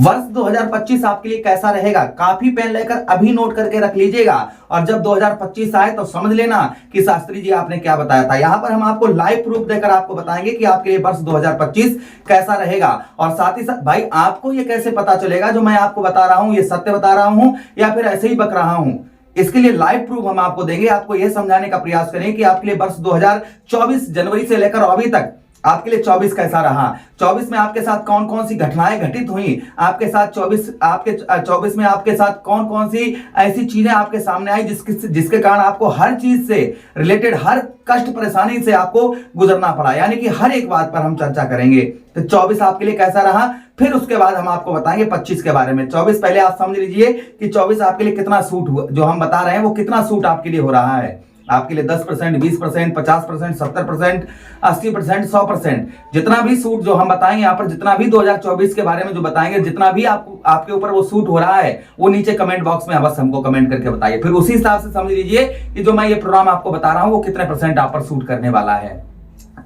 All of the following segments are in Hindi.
वर्ष 2025 आपके लिए कैसा रहेगा, काफी पेन लेकर अभी नोट करके रख लीजिएगा। और जब 2025 आए तो समझ लेना कि शास्त्री जी आपने क्या बताया था। यहां पर हम आपको लाइव प्रूफ देकर आपको बताएंगे कि आपके लिए वर्ष 2025 कैसा रहेगा। और साथ ही साथ भाई आपको ये कैसे पता चलेगा जो मैं आपको बता रहा हूं ये सत्य बता रहा हूं या फिर ऐसे ही बक रहा हूं, इसके लिए लाइव प्रूफ हम आपको देंगे। आपको यह समझाने का प्रयास करें कि आपके लिए वर्ष 2024 जनवरी से लेकर अभी तक आपके लिए 24 कैसा रहा, 24 में आपके साथ कौन कौन सी घटनाएं घटित हुई, आपके साथ 24 में आपके साथ कौन कौन सी ऐसी चीजें आपके सामने आई जिसके कारण आपको हर चीज से रिलेटेड हर कष्ट परेशानी से आपको गुजरना पड़ा, यानी कि हर एक बात पर हम चर्चा करेंगे। तो 24 आपके लिए कैसा रहा, फिर उसके बाद हम आपको बताएंगे 25 के बारे में। 24 पहले आप समझ लीजिए कि 24 आपके लिए कितना सूट हुआ, जो हम बता रहे हैं वो कितना सूट आपके लिए हो रहा है। आपके लिए 10%, 20%, 50%, 70%, 80%, 100%, जितना भी सूट जो हम बताएंगे यहाँ पर, जितना भी 2024 के बारे में जो बताएंगे, जितना भी आपके ऊपर वो सूट हो रहा है वो नीचे कमेंट बॉक्स में बस हमको कमेंट करके बताइए। फिर उसी हिसाब से समझ लीजिए कि जो मैं ये प्रोग्राम आपको बता रहा हूं वो कितने % आप पर सूट करने वाला है।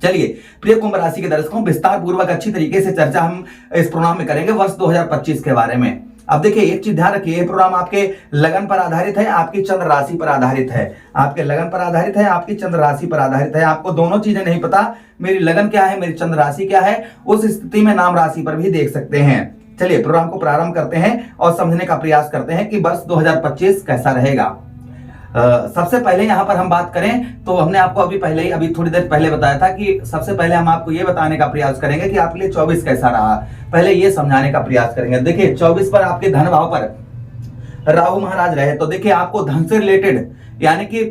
चलिए प्रिय कुंभ राशि के दर्शकों, विस्तार पूर्वक अच्छी तरीके से चर्चा हम इस प्रोग्राम में करेंगे वर्ष 2025 के बारे में। अब देखिए एक चीज ध्यान रखिए, ये प्रोग्राम आपके लगन पर आधारित है, आपकी चंद्र राशि पर आधारित है। आपके लगन पर आधारित है, आपकी चंद्र राशि पर आधारित है। आपको दोनों चीजें नहीं पता मेरी लगन क्या है, मेरी चंद्र राशि क्या है, उस स्थिति में नाम राशि पर भी देख सकते हैं। चलिए प्रोग्राम को प्रारंभ करते हैं और समझने का प्रयास करते हैं कि वर्ष 2025 कैसा रहेगा। सबसे पहले यहां पर हम बात करें तो हमने आपको अभी थोड़ी देर पहले बताया था कि सबसे पहले हम आपको यह बताने का प्रयास करेंगे कि आपके लिए 24 कैसा रहा। पहले यह समझाने का प्रयास करेंगे। देखिए 24 पर आपके धन भाव पर राहु महाराज रहे तो देखिए आपको धन से रिलेटेड, यानी कि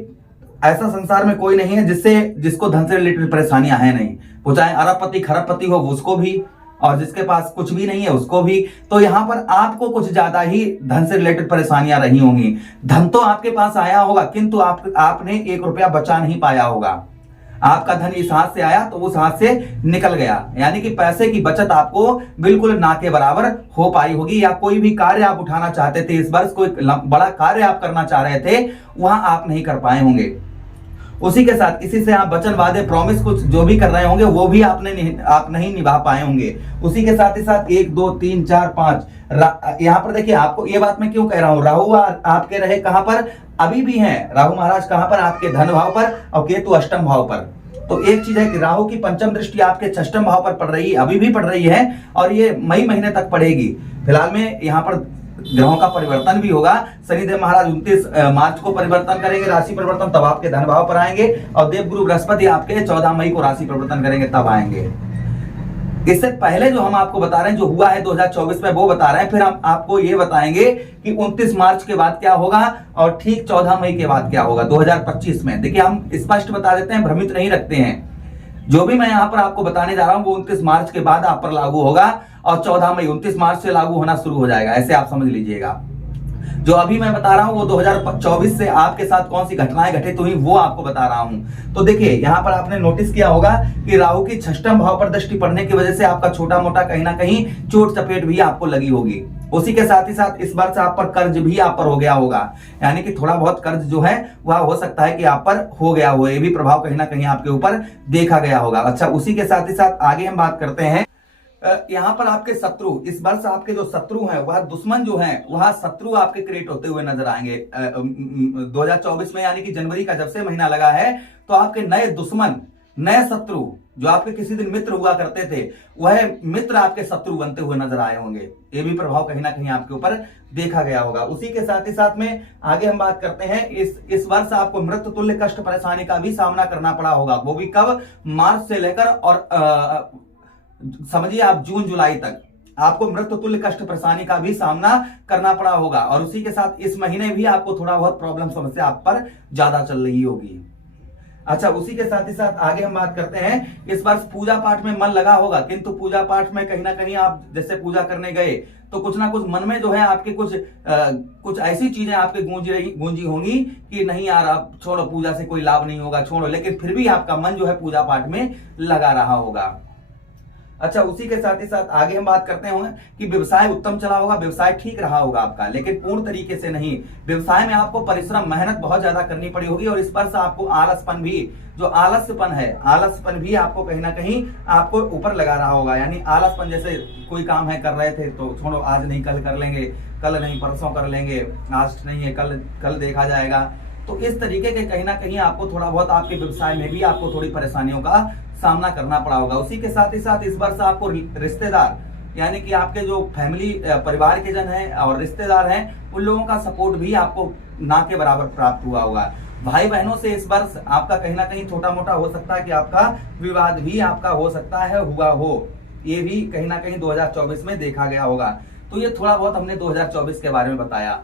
ऐसा संसार में कोई नहीं है जिसको धन से रिलेटेड परेशानियां है नहीं, वो चाहे अरबपति खरबपति हो उसको भी, और जिसके पास कुछ भी नहीं है उसको भी। तो यहां पर आपको कुछ ज्यादा ही धन से रिलेटेड परेशानियां रही होंगी। धन तो आपके पास आया होगा किंतु आपने 1 रुपया बचा नहीं पाया होगा। आपका धन इस हाथ से आया तो उस हाथ से निकल गया, यानी कि पैसे की बचत आपको बिल्कुल ना के बराबर हो पाई होगी। या कोई भी कार्य आप उठाना चाहते थे इस वर्ष, कोई बड़ा कार्य आप करना चाह रहे थे, वहां आप नहीं कर पाए होंगे। उसी के साथ किसी से आप वचन वादे प्रॉमिस कुछ जो भी कर रहे होंगे वो भी आप नहीं निभा पाए होंगे। उसी के साथ ही साथ 1 2 3 4 5 यहाँ पर देखिए, आपको ये बात मैं क्यों कह रहा हूं, राहु आपके रहे कहां पर, अभी भी हैं राहु महाराज कहां पर, आपके धन भाव पर, और केतु अष्टम भाव पर। तो एक चीज है कि राहु की पंचम दृष्टि आपके षष्टम भाव पर पड़ रही है, अभी भी पड़ रही है, और ये मई महीने तक पड़ेगी। फिलहाल में यहाँ पर ग्रहों का परिवर्तन भी होगा। शनिदेव महाराज 29 मार्च को परिवर्तन करेंगे, राशि परिवर्तन, तब आपके धन भाव पर आएंगे। और देवगुरु बृहस्पति आपके 14 मई को राशि परिवर्तन करेंगे, तब आएंगे। इससे पहले जो हम आपको बता रहे हैं जो हुआ है 2024 में वो बता रहे हैं, फिर हम आपको ये बताएंगे कि 29 मार्च के बाद क्या होगा और ठीक 14 मई के बाद क्या होगा 2025 में। देखिए हम स्पष्ट बता देते हैं, भ्रमित नहीं रखते हैं। जो भी मैं यहां पर आपको बताने जा रहा हूं वो 29 मार्च के बाद आप पर लागू होगा और 14 मई 29 मार्च से लागू होना शुरू हो जाएगा, ऐसे आप समझ लीजिएगा। जो अभी मैं बता रहा हूं वो 2024 से आपके साथ कौन सी घटनाएं घटित हुई वो आपको बता रहा हूं। तो देखिए यहां पर आपने नोटिस किया होगा कि राहु की षष्टम भाव पर दृष्टि पड़ने की वजह से आपका छोटा मोटा कहीं ना कहीं चोट चपेट भी आपको लगी होगी। उसी के साथ ही साथ इस वर्ष आप पर कर्ज भी आप पर हो गया होगा, यानी कि थोड़ा बहुत कर्ज जो है वह हो सकता है कि आप पर हो गया हो, ये भी प्रभाव कहीं ना कहीं आपके ऊपर देखा गया होगा। अच्छा, उसी के साथ ही साथ आगे हम बात करते हैं। यहां पर आपके शत्रु, इस वर्ष आपके जो शत्रु हैं वह दुश्मन जो हैं वह शत्रु आपके क्रिएट होते हुए नजर आएंगे 2024 में, यानी कि जनवरी का जब से महीना लगा है तो आपके नए दुश्मन, नए शत्रु जो आपके किसी दिन मित्र हुआ करते थे वह मित्र आपके शत्रु बनते हुए नजर आए होंगे। ये भी प्रभाव कहीं ना कहीं आपके ऊपर देखा गया होगा। उसी के साथ ही साथ में आगे हम बात करते हैं, इस वर्ष आपको मृत्यु तुल्य कष्ट परेशानी का भी सामना करना पड़ा होगा, वो भी कब, मार्च से लेकर और समझिए आप जून जुलाई तक आपको मृत्यु तुल्य कष्ट परेशानी का भी सामना करना पड़ा होगा। और उसी के साथ इस महीने भी आपको थोड़ा बहुत प्रॉब्लम समस्या आप पर ज्यादा चल रही होगी। अच्छा, उसी के साथ ही साथ आगे हम बात करते हैं, इस वर्ष पूजा पाठ में मन लगा होगा, किंतु पूजा पाठ में कहीं ना कहीं आप जैसे पूजा करने गए तो कुछ ना कुछ मन में जो है आपके कुछ ऐसी चीजें आपके गूंजी होंगी कि नहीं यार अब छोड़ो, पूजा से कोई लाभ नहीं होगा, छोड़ो, लेकिन फिर भी आपका मन जो है पूजा पाठ में लगा रहा होगा। अच्छा, उसी के साथ ही साथ आगे हम बात करते हैं कि व्यवसाय उत्तम चला होगा, व्यवसाय ठीक रहा होगा आपका, लेकिन पूर्ण तरीके से नहीं। व्यवसाय में आपको परिश्रम, मेहनत बहुत ज्यादा करनी पड़ी होगी और इस पर से आपको आलसपन भी, जो आलस्यपन है, आलसपन भी आपको कहीं ना कहीं आपको ऊपर लगा रहा होगा। यानी आलसपन, जैसे कोई काम है कर रहे थे तो छोड़ो, आज नहीं कल कर लेंगे, कल नहीं परसों कर लेंगे, आज नहीं है कल देखा जाएगा। तो इस तरीके के कहीं ना कहीं आपको थोड़ा बहुत आपके व्यवसाय में भी आपको थोड़ी परेशानियों का सामना करना पड़ा होगा। उसी के साथ ही साथ इस वर्ष आपको रिश्तेदार, यानी कि आपके जो फैमिली परिवार के जन हैं और रिश्तेदार हैं, उन लोगों का सपोर्ट भी आपको ना के बराबर प्राप्त हुआ होगा। भाई बहनों से इस वर्ष आपका कहीं ना कहीं छोटा मोटा हो सकता है कि आपका विवाद भी आपका हो सकता है, हुआ हो, ये भी कहीं ना कहीं 2024 में देखा गया होगा। तो ये थोड़ा बहुत हमने 2024 के बारे में बताया।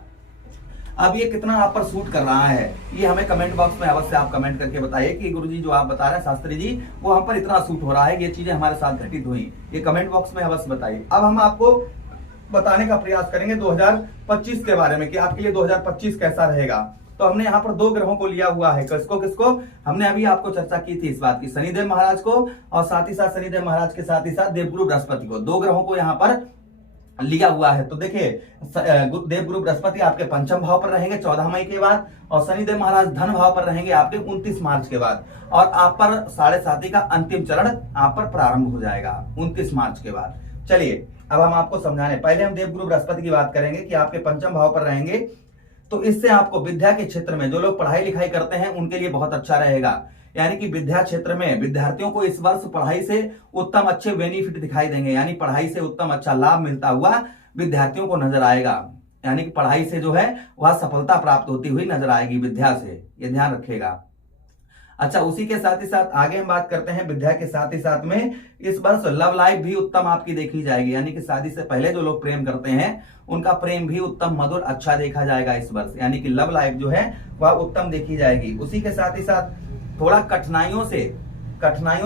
अब ये कितना आप पर सूट कर रहा है, ये हमें कमेंट बॉक्स में अवश्य आप कमेंट करके बताइए कि गुरुजी जो आप बता रहे हैं शास्त्री जी, वो हम पर इतना सूट हो रहा है, ये चीजें हमारे साथ घटित हुई, ये कमेंट बॉक्स में अवश्य बताइए। अब हम आपको बताने का प्रयास करेंगे 2025 के बारे में कि आपके लिए 2025 कैसा रहेगा। तो हमने यहाँ पर 2 ग्रहों को लिया हुआ है, किसको हमने अभी आपको चर्चा की थी इस बात की, शनिदेव महाराज को, और साथ ही साथ शनिदेव महाराज के साथ ही साथ देवगुरु बृहस्पति को, 2 ग्रहों को यहाँ पर लिया हुआ है। तो देखिए, देवगुरु बृहस्पति आपके पंचम भाव पर रहेंगे 14 मई के बाद, और शनिदेव महाराज धन भाव पर रहेंगे आपके 29 मार्च के बाद, और आप पर 7.5 का अंतिम चरण आप पर प्रारंभ हो जाएगा 29 मार्च के बाद। चलिए अब हम आपको समझाने, पहले हम देवगुरु बृहस्पति की बात करेंगे कि आपके पंचम भाव पर रहेंगे, तो इससे आपको विद्या के क्षेत्र में जो लोग पढ़ाई लिखाई करते हैं उनके लिए बहुत अच्छा रहेगा। यानी कि विद्या क्षेत्र में विद्यार्थियों को इस वर्ष पढ़ाई से उत्तम अच्छे बेनिफिट दिखाई देंगे, यानी पढ़ाई से उत्तम अच्छा लाभ मिलता हुआ विद्यार्थियों को नजर आएगा। यानी कि पढ़ाई से जो है वह सफलता प्राप्त होती हुई नजर आएगी विद्या से, ये ध्यान रखिएगा। अच्छा, उसी के साथ ही साथ आगे हम बात करते हैं विद्या के साथ ही साथ में इस वर्ष लव लाइफ भी उत्तम आपकी देखी जाएगी, यानी कि शादी से पहले जो लोग प्रेम करते हैं उनका प्रेम भी उत्तम मधुर अच्छा देखा जाएगा इस वर्ष, यानी कि लव लाइफ जो है वह उत्तम देखी जाएगी। उसी के साथ ही साथ थोड़ा कठिनाइयों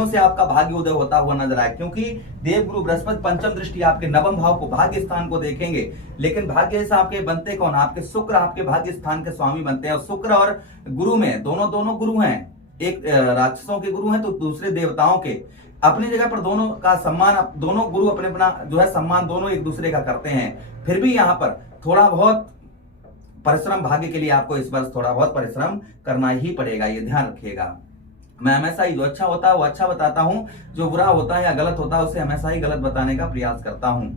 से आपका भाग्य उदय होता हुआ नजर आए, क्योंकि देवगुरु बृहस्पति पंचम दृष्टि आपके नवम भाव को, भाग्य स्थान को देखेंगे, लेकिन भाग्य से आपके बनते कौन, आपके शुक्र आपके भाग्य स्थान के स्वामी बनते हैं, और शुक्र और गुरु में दोनों गुरु हैं, एक राक्षसों के गुरु हैं तो दूसरे देवताओं के। अपनी जगह पर दोनों का सम्मान, दोनों गुरु अपने अपना जो है सम्मान दोनों एक दूसरे का करते हैं, फिर भी यहाँ पर थोड़ा बहुत परिश्रम भाग्य के लिए आपको इस वर्ष थोड़ा बहुत परिश्रम करना ही पड़ेगा, ये ध्यान रखिएगा। मैं हमेशा ही जो अच्छा होता है वो अच्छा बताता हूं, जो बुरा होता है या गलत होता है उसे हमेशा ही गलत बताने का प्रयास करता हूं।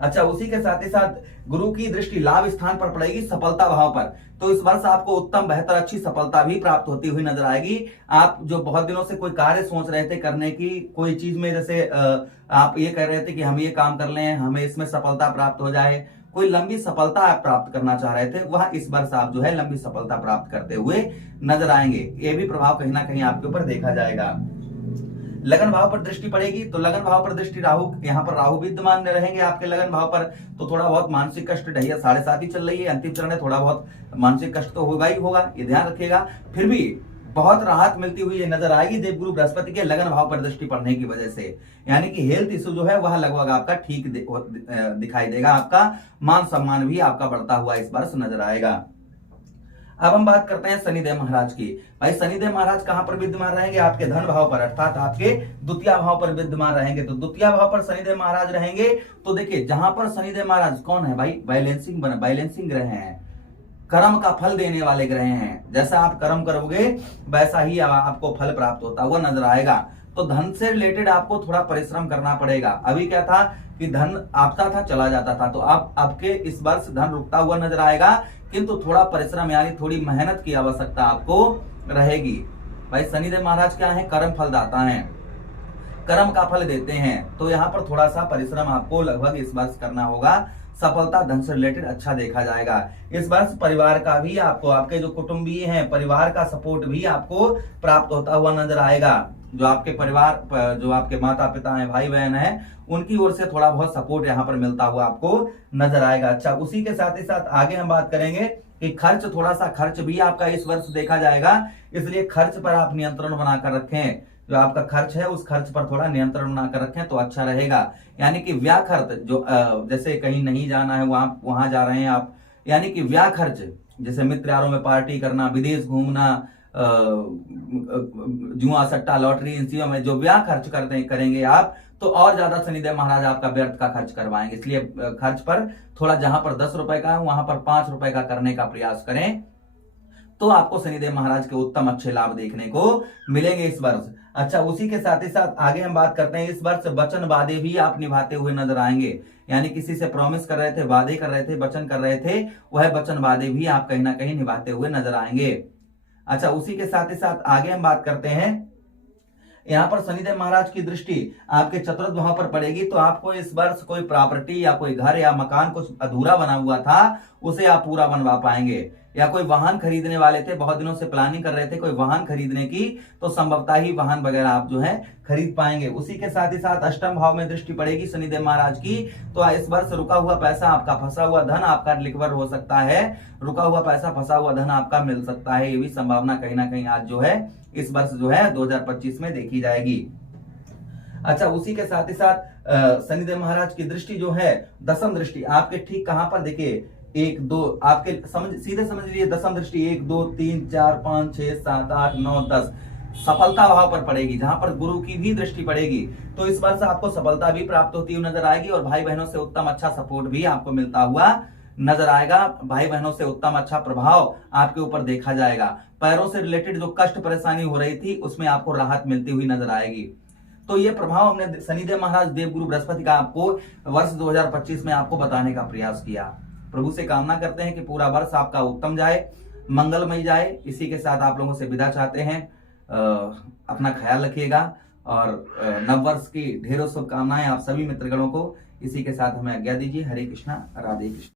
अच्छा, उसी के साथ ही साथ गुरु की दृष्टि लाभ स्थान पर पड़ेगी सफलता भाव पर, तो इस वर्ष आपको उत्तम बेहतर अच्छी सफलता भी प्राप्त होती हुई नजर आएगी। आप जो बहुत दिनों से कोई कार्य सोच रहे थे करने की, कोई चीज में जैसे आप ये कह रहे थे कि हम ये काम कर लें, हमें इसमें सफलता प्राप्त हो जाए, कोई लंबी सफलता आप प्राप्त करना चाह रहे थे, वह इस वर्ष आप जो है लंबी सफलता प्राप्त करते हुए नजर आएंगे। ये भी प्रभाव कहीं ना कहीं आपके ऊपर देखा जाएगा। लगन भाव पर दृष्टि पड़ेगी, तो लगन भाव पर दृष्टि राहु, यहाँ पर राहु विद्यमान रहेंगे आपके लगन भाव पर, तो थोड़ा बहुत मानसिक कष्ट ढैया 7.5 ही चल रही है, अंतिम चरण है, थोड़ा बहुत मानसिक कष्ट तो होगा ही होगा, ये ध्यान रखिएगा। फिर भी बहुत राहत मिलती हुई नजर आएगी देवगुरु बृहस्पति के लगन भाव पर दृष्टि पड़ने की वजह से, यानी कि हेल्थ इशू जो है वह लगभग आपका ठीक दिखाई देगा, आपका मान सम्मान भी आपका बढ़ता हुआ इस वर्ष नजर आएगा। अब हम बात करते हैं शनिदेव महाराज की। भाई शनिदेव महाराज कहां पर विद्यमान रहेंगे, आपके धन भाव पर, अर्थात आपके द्वितीय भाव पर विद्यमान रहेंगे। तो द्वितीय भाव पर शनिदेव महाराज रहेंगे, तो देखिए जहां पर शनिदेव महाराज कौन है भाई, बैलेंसिंग ग्रह हैं, कर्म का फल देने वाले ग्रह हैं। जैसा आप कर्म करोगे वैसा ही आपको फल प्राप्त होता हुआ नजर आएगा। तो धन से रिलेटेड आपको थोड़ा परिश्रम करना पड़ेगा। अभी क्या था कि धन आता था चला जाता था, तो आप आपके इस वर्ष धन रुकता हुआ नजर आएगा, किंतु थोड़ा परिश्रम यानी थोड़ी मेहनत की आवश्यकता आपको रहेगी। भाई शनिदेव महाराज क्या है, कर्म फलदाता हैं, कर्म का फल देते हैं, तो यहाँ पर थोड़ा सा परिश्रम आपको लगभग इस वर्ष करना होगा। सफलता धन से रिलेटेड अच्छा देखा जाएगा इस वर्ष। परिवार का भी आपको, आपके जो कुटुंबीय हैं, परिवार का सपोर्ट भी आपको प्राप्त होता हुआ नजर आएगा। जो आपके परिवार, जो आपके माता पिता हैं, भाई बहन हैं, उनकी ओर से थोड़ा बहुत सपोर्ट यहाँ पर मिलता हुआ आपको नजर आएगा। अच्छा, उसी के साथ ही साथ आगे हम बात करेंगे कि खर्च, थोड़ा सा खर्च भी आपका इस वर्ष देखा जाएगा, इसलिए खर्च पर आप नियंत्रण बनाकर रखें। जो आपका खर्च है उस खर्च पर थोड़ा नियंत्रण बनाकर रखें तो अच्छा रहेगा। यानी कि व्यय खर्च, जो जैसे कहीं नहीं जाना है वहां जा रहे हैं आप, यानी कि व्यय खर्च, जैसे मित्र यारों में पार्टी करना, विदेश घूमना, जुआ सट्टा लॉटरी, इन चीजों में जो व्यय खर्च करेंगे आप, तो और ज्यादा शनिदेव महाराज आपका व्यर्थ का खर्च करवाएंगे। इसलिए खर्च पर थोड़ा, जहां पर 10 रुपए का है वहां पर 5 रुपए का करने का प्रयास करें, तो आपको शनिदेव महाराज के उत्तम अच्छे लाभ देखने को मिलेंगे इस वर्ष। अच्छा, उसी के साथ ही साथ आगे हम बात करते हैं, इस वर्ष वचन वादे भी आप निभाते हुए नजर आएंगे। यानी किसी से प्रॉमिस कर रहे थे, वादे कर रहे थे, वचन कर रहे थे, वह वचन वादे भी आप कहीं ना कहीं निभाते हुए नजर आएंगे। अच्छा, उसी के साथ ही साथ आगे हम बात करते हैं, यहाँ पर शनिदेव महाराज की दृष्टि आपके चतुर्थ भाव पर पड़ेगी, तो आपको इस वर्ष कोई प्रॉपर्टी या कोई घर या मकान कुछ अधूरा बना हुआ था उसे आप पूरा बनवा पाएंगे। या कोई वाहन खरीदने वाले थे, बहुत दिनों से प्लानिंग कर रहे थे कोई वाहन खरीदने की, तो संभवतः ही वाहन वगैरह आप जो है खरीद पाएंगे। उसी के साथ ही साथ अष्टम भाव में दृष्टि पड़ेगी शनिदेव महाराज की, तो इस वर्ष रुका हुआ पैसा आपका, फंसा हुआ धन आपका रिकवर हो सकता है, रुका हुआ पैसा, फंसा हुआ धन आपका मिल सकता है। ये भी संभावना कहीं ना कहीं आज जो है इस वर्ष जो है 2025 में देखी जाएगी। अच्छा, उसी के साथ ही साथ शनिदेव महाराज की दृष्टि जो है, दसम दृष्टि आपके ठीक कहां पर, देखिए 1 2 आपके सीधे समझ लीजिए, दसम दृष्टि 1 2 3 4 5 6 7 8 9 10 सफलता भाव पर पड़ेगी, जहां पर गुरु की भी दृष्टि पड़ेगी। तो इस वर्ष आपको सफलता भी प्राप्त होती हुई नजर आएगी और भाई बहनों से उत्तम अच्छा सपोर्ट भी आपको मिलता हुआ नजर आएगा। भाई बहनों से उत्तम अच्छा प्रभाव आपके ऊपर देखा जाएगा। पैरों से रिलेटेड जो कष्ट परेशानी हो रही थी उसमें आपको राहत मिलती हुई नजर आएगी। तो ये प्रभाव हमने शनिदेव महाराज देवगुरु बृहस्पति का आपको वर्ष 2025 में आपको बताने का प्रयास किया। प्रभु से कामना करते हैं कि पूरा वर्ष आपका उत्तम जाए, मंगलमय जाए। इसी के साथ आप लोगों से विदा चाहते हैं। अपना ख्याल रखिएगा और नव वर्ष की ढेरों शुभकामनाएं आप सभी मित्रगणों को। इसी के साथ हमें आज्ञा दीजिए। हरे कृष्णा, राधे कृष्ण।